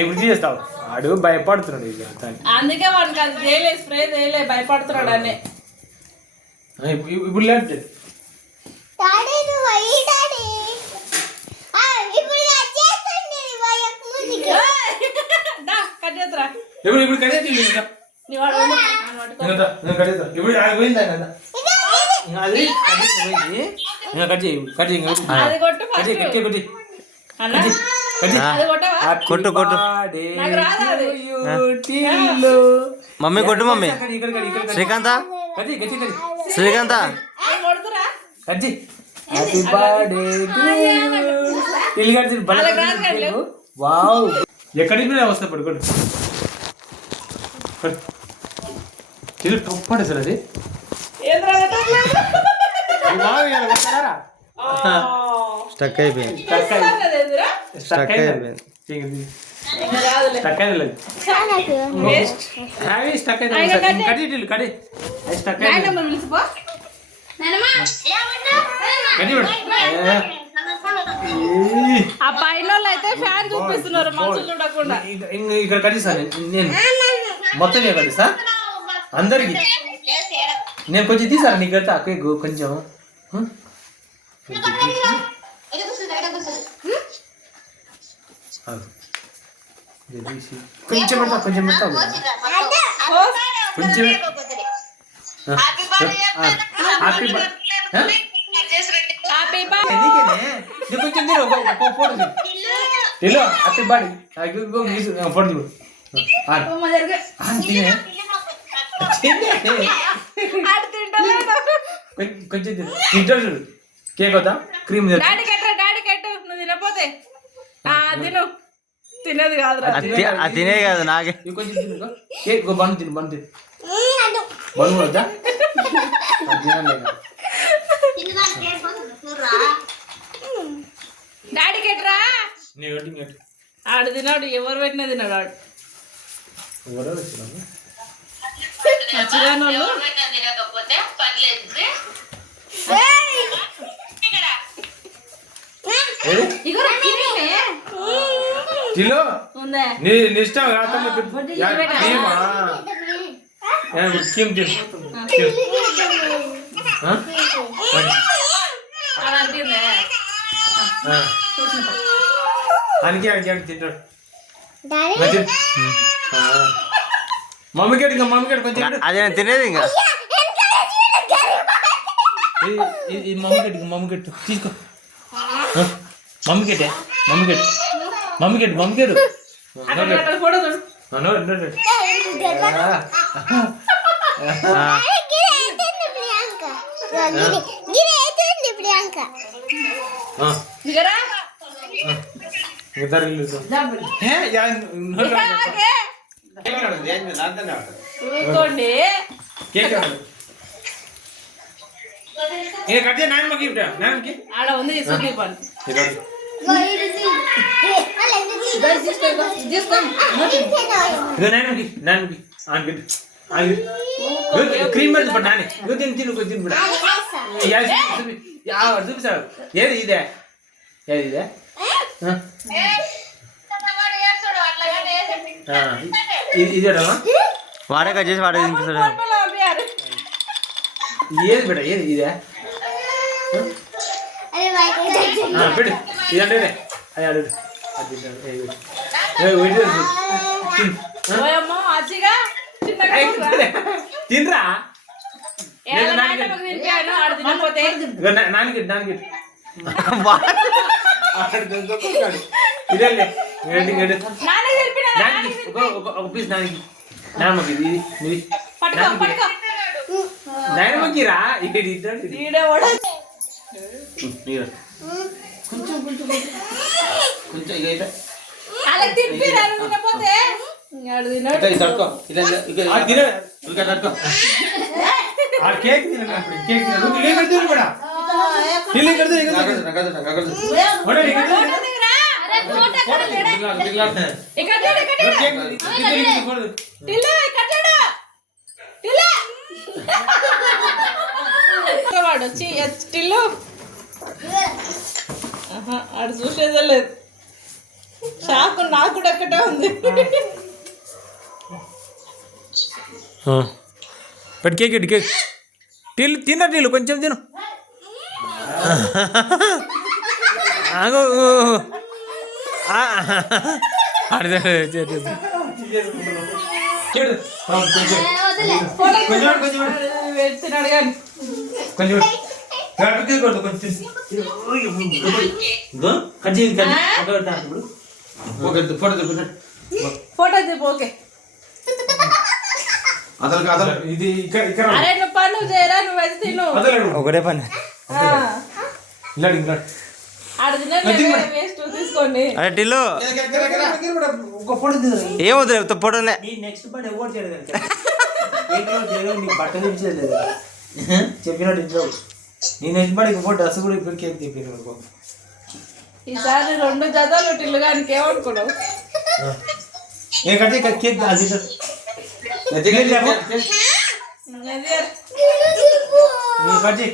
ఇప్పుడు చేస్తావు ఆడు భయపడుతున్నాడు అందుకే వాడికి అది చేయలే స్ప్రే చేయలే భయపడుతున్నాడు అని ఇప్పుడు లేదు ఇప్పుడు ఇప్పుడు కడే ఇప్పుడు కొట్టు కొట్టు మమ్మీ కొట్టు మమ్మీ శ్రీకాంత శ్రీకాంత వావ్ ఎక్కడికి వస్తా పడుకోండి టొప్పండి సార్ అది స్టక్ అయిపోయింది ఆ పైన అయితే ఫ్యాన్ చూపిస్తున్నారు మనుషులు చూడకుండా ఇక్కడ కట్టిస్తాను నేను మొత్తం కట్టిస్తా అందరికి నేను కొంచెం తీసాను నీకు కడతా అక్క కొంచెం కొంచెం పెడతా కొంచెం పెడతా కొంచెం కొంచెం ఫోటో హ్యాపీ బాడీ ఫోటో కొంచెం తింటాడు చూడు కేక్ అవుతా క్రీమ్ డాడీ కట్టు నువ్వు తినపోతే తిను తినేది కాదు తినే కాదు నాకే కొంచెం తిను కేక్ బండు తిను బండు తిను బండు వద్దా డాడీ కట్టరా ఆడు తిన్నాడు ఎవరు పెట్టినా తిన్నాడు ఆడు ఇష్టం అందుకే తింటాడు మమ్మీకేడు ఇంకా మమ్మీకేడు కొంచెం అదే తినేది ఇంకా మమ్మీకెట్టు తీసుకో మమ్మీకెట్టే మమ్మీకెట్టు ఆడ ఉంది క్రీమ్ నాని తిను చూపిస్తాడు ఏది ఇదే ఏది ఇదే ఇదేటమ్మా వాడే కట్ చేసి వాడే తినిపిస్తాడు ఏది బేట ఏది ఇదే పెట్టు ఇదంటే అది అడుగు తినరా నాన్నకి ఇదే ఒక పీస్ నాన్నకి నాన్నమ్మకి ఇది నాయనమ్మకి రా కొంచెం కొంచెం కొంచెం ఇక తడుకో తడుకో కేక్ కేక్ కూడా ఇక్కడ చూడు, ఇక్కడ చూడు. టిల్లు, ఇక్కడ చూడు. టిల్లు. వాడు వచ్చి టిల్లు ఆడు చూసేదే లేదు. షాక్ నాకు కూడా ఒక్కటే ఉంది. పెట్టి కేక్ ఇటు కేక్ టీలు తిన్న టీలు కొంచెం తిను ఆగు తిన్నాడు కానీ కొంచెం ఫోటో చెప్పు. ఓకే అరే నువ్వు పని నువ్వు చేయరా, నువ్వు వెళ్ళి తిను. ఒకటే పని. ఆడ తిన్నాడు వేస్ట్ తీసుకోండి. అరే టిల్లు ఏమవుతుంది పొడలే నెక్స్ట్ పని ఎవరు చేయలేదు నీకు బట్టలు ఇచ్చేయలేదు చెప్పినట్టు ఇంట్లో నీ నెక్స్ట్ పని ఇంకో డ్రెస్ కూడా ఇప్పుడు కేక్ తెప్పాను. ఈసారి 2 జతలు టిల్లు కానీ ఏమనుకున్నావు? ఏంటంటే కేక్ అది కట్ చేయి